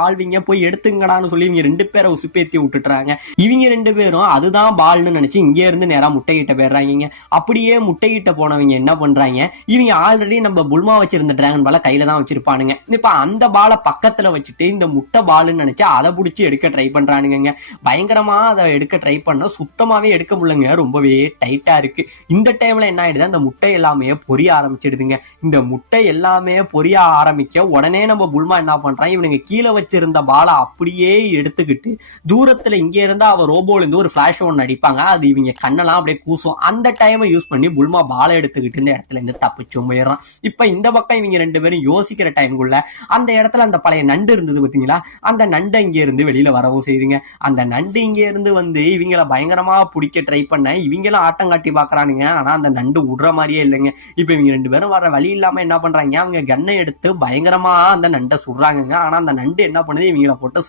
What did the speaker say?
ஆள்வீங்க போய் எடுத்துங்கடான்னு சொல்லி இவங்க 2 பேரை உசுப்பேத்தி விட்டுட்டுறாங்க. இவங்க 2 பேரும் அதுதான் பால்னு நினைச்சு இங்க இருந்து நேரா முட்டைகிட்ட போயிடுறாங்க. அப்படியே முட்டைகிட்ட போனவங்க என்ன பண்றாங்க, இவங்க ஆல்ரெடி நம்ம புல்மா வச்சிருந்த டிராகன் பாலை கையில தான் வச்சிருப்பானுங்க. இப்ப அந்த பாலை பக்கத்துல வச்சுட்டு இந்த முட்டை பாலுன்னு நினைச்சு அதை பிடிச்சி எடுக்க ட்ரை பண்றானுங்க. பயங்கரமா அதை எடுக்க ட்ரை பண்ண சுத்தமாவே எடுக்க முடியலங்க, ரொம்பவே டைட்டா இருக்கு. இந்த டைம்ல என்ன ஆயிடுது, அந்த முட்டை எல்லாமே பொரிய ஆரம்பிச்சிடுதுங்க. இந்த முட்டை எல்லாமே பொரிய ஆரம்பிக்க உடனே நம்ம புல்மா என்ன பண்றான், இவனுங்க கீழே வச்சிருந்த பாலை அப்படியே எடுத்துக்கிட்டு தூரத்துல இங்க இருந்தா அவ ரோபோல இருந்து ஒரு பிளாஷ் ஒன்று அடிப்பாங்க, அது இவங்க கண்ணெல்லாம் அப்படியே கூசும். அந்த டைமை யூஸ் பண்ணி புல்மா பாலை எடுத்துக்கிட்டு இந்த இடத்துல இருந்து தப்பிச்சும் போயிடறான். இப்ப இந்த பக்கம் இவங்க 2 பேரும் யோசிக்கிற டைமுக்குள்ள அந்த இடத்துல அந்த பழைய நண்டு இருந்தது பாத்தீங்களா, அந்த நண்டை இங்க இருந்து வெளியில வரவும் செய்யுதுங்க. அந்த நண்டு இங்க இருந்து வந்து இவங்களை பயங்கரமா பிடிக்க ட்ரை பண்ண இவங்களும் ஆட்டம் காட்டி பாக்குறானுங்க. ஆனா அந்த நண்டு விடுற மாதிரியே இல்லைங்க. இப்ப இவங்க 2 பேரும் வர வழி இல்லாம என்ன பண்றாங்க, அவங்க கண்ணை எடுத்து பயங்கரமா அந்த நண்டை சுடுறாங்க. ஆனா அந்த நண்டு என்ன பண்ணுது, இவங்களை போட்டு